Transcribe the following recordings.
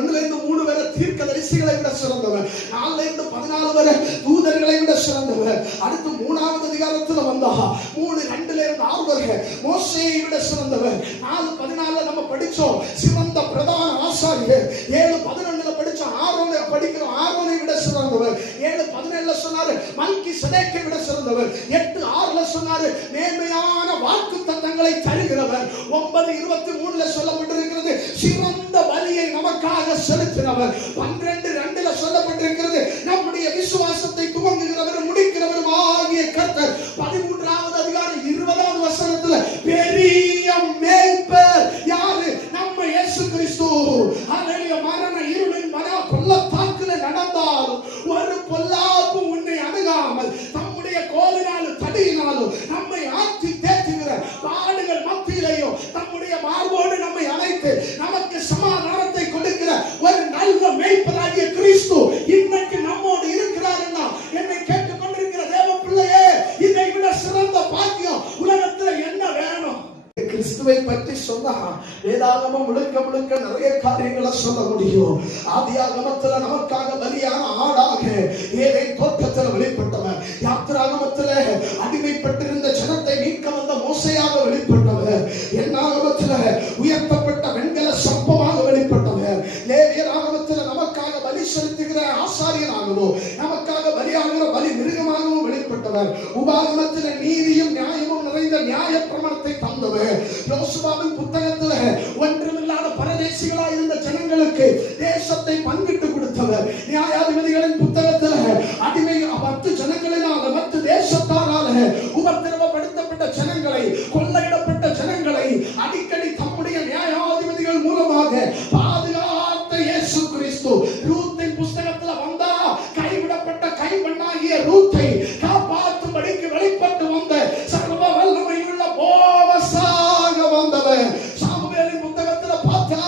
1 3 வரை தீர்க்கதரிசிகளை விட சிறந்தவர், 4 14 வரை தூதர்களை விட சிறந்தவர். அடுத்து 3வது அதிகாரத்துல வந்தா 3 2 6 வரை மோசேயை விட சிறந்தவர். 4 14 நம்ம படிச்சோம் சிறந்த பிரதான ஆசாரியர். 7 11 படிச்சோம் ஆரோனை படிக்கிறோம், ஆரோனை விட சிறந்தவர். 7 17 சொன்னாரு மல்கிசேதேக்கை விட சிறந்தவர். 8 6 சொன்னாரு மேன்மையான வாக்குத்தத்தங்களை தருகிறவர். 9 23 சொல்லப்பட்டிருக்கிறது சிறந்த பலியை நமக்காக செலுத்தினவர். 12 2 சொல்லப்பட்டிருக்கிறது நம்முடைய விசுவாசத்தை துவங்குகிறவர் முடிக்கிறவர் ஆகிய கர்த்தர். 13வது அதிகாரம் 20வது வசனத்துல பெரிய மேய்ப்பர் யாரு? நம்ம இயேசு கிறிஸ்து. ஹல்லேலூயா. மரண இருளின் மகா பள்ளத்தாக்குல நடந்தாலும் ஒரு பொல்லாப்பு உன்னை அணுகாமல் தம்முடைய கோலினாலும் தடியினாலும் நம்மை ஆற்றி தேற்றுகிற பாடுகள் மத்தியிலேயோ தம்முடைய மார்போடு நம்மை அழைத்து நமக்கு சமாதானத்தை கொடுக்கிற ஒரு நல்ல மேய்ப்பராகிய கிறிஸ்து இன்னைக்கு நம்மோடு இருக்கிறாருன்னா என்னை கேட்டுக் கொண்டிருக்கிற தேவ பிள்ளையே, இதை விட சிறந்த பாக்கியம் உலகத்துல என்ன வேணும்? கிறிஸ்துவை பற்றி சொன்னா வேதாகமம் முழுக்க முழுக்க நிறைய காரியங்களை சொல்ல முடியும். ஆதியாகமத்துல நமக்காக பலியான ஆடாக ஏதேன் தோட்டத்தில் வெளிப்பட்டவர், யாத்திராகமத்துல அடிமைப்பட்டிருந்த ஜனத்தை மீட்க வந்த மோசையாக வெளிப்பட்டவர், என்னாகமத்துல உயர்த்தப்பட்ட வெண்கல சர்ப்பமாக வெளிப்பட்டவர், லேவியராகமத்துல நமக்காக பலி செலுத்துகிற ஆசாரியனாகவும் நமக்காக பலியாகிற பலி மிருகமாகவும் வெளிப்பட்டவர், உபாகமத்துல நீதியும் நியாயமும் நிறைந்த நியாய பிரமாணத்தை தந்தவர், யோசுவாவின் புத்தகத்துல ஒன்றுமில்லாத பரதேசிகளாய் இருந்த ஜனங்களுக்கு தேசத்தை பங்கிட்டு கொடுத்தவர், நியாயாதிபதிகளின் புத்தகத்துல அடிமை 10 ஜனங்களினால 10 தேசத்தாரால உபத்திரவப்படுத்தப்பட்ட ஜனங்களை, கொள்ளையிடப்பட்ட ஜனங்களை அடிக்கடி தம்முடைய நியாயாதிபதிகள் மூலமாக பாதுகாத்த இயேசு கிறிஸ்து. ரூத்தின் புத்தகத்துல வந்தா கைவிடப்பட்ட கைப்பெண்ணாகிய ரூத்தை காப்பாற்றும்படிக்கு வெளிப்பட்டு வந்த சர்வ வல்லமையுள்ள போவஸாக வந்தவர். சாமுவேலின் புத்தகத்துல பார்த்தா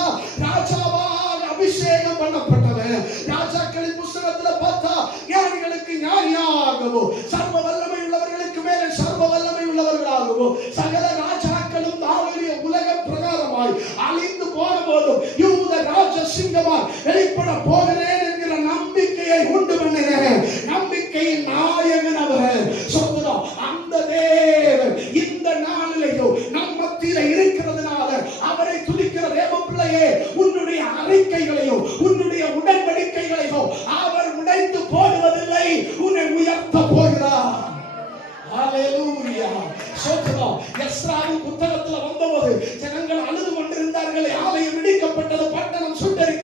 ராஜாவாக அபிஷேகம் பண்ணப்பட்டவர். ராஜாக்களின் புத்தகத்துல பார்த்தா ஞானிகளுக்கு ஞானியாகவும் சர்வ வல்லமை உள்ளவர்களுக்கு மேலே சர்வ வல்லமை உள்ளவர்களாகவும் சகல ராஜாக்களும் தாவீதுடைய உலக பிரகாரமாய் அழிந்து போன போதும் யூத ராஜ சிங்கமாய் வெளிப்பட போகிறேன் என்கிற நம்பிக்கையை உண்டு பண்ணுகிறேன். நம்பிக்கையின் நாயகன் அவர். சொல்கிறோம் அந்த தேவன் இந்த நாளிலேயும் நம் மத்தியில இருக்கிறதுனால அவரை துதிக்கிற தேவ பிள்ளையே, உன்னுடைய அறிக்கைகளையும்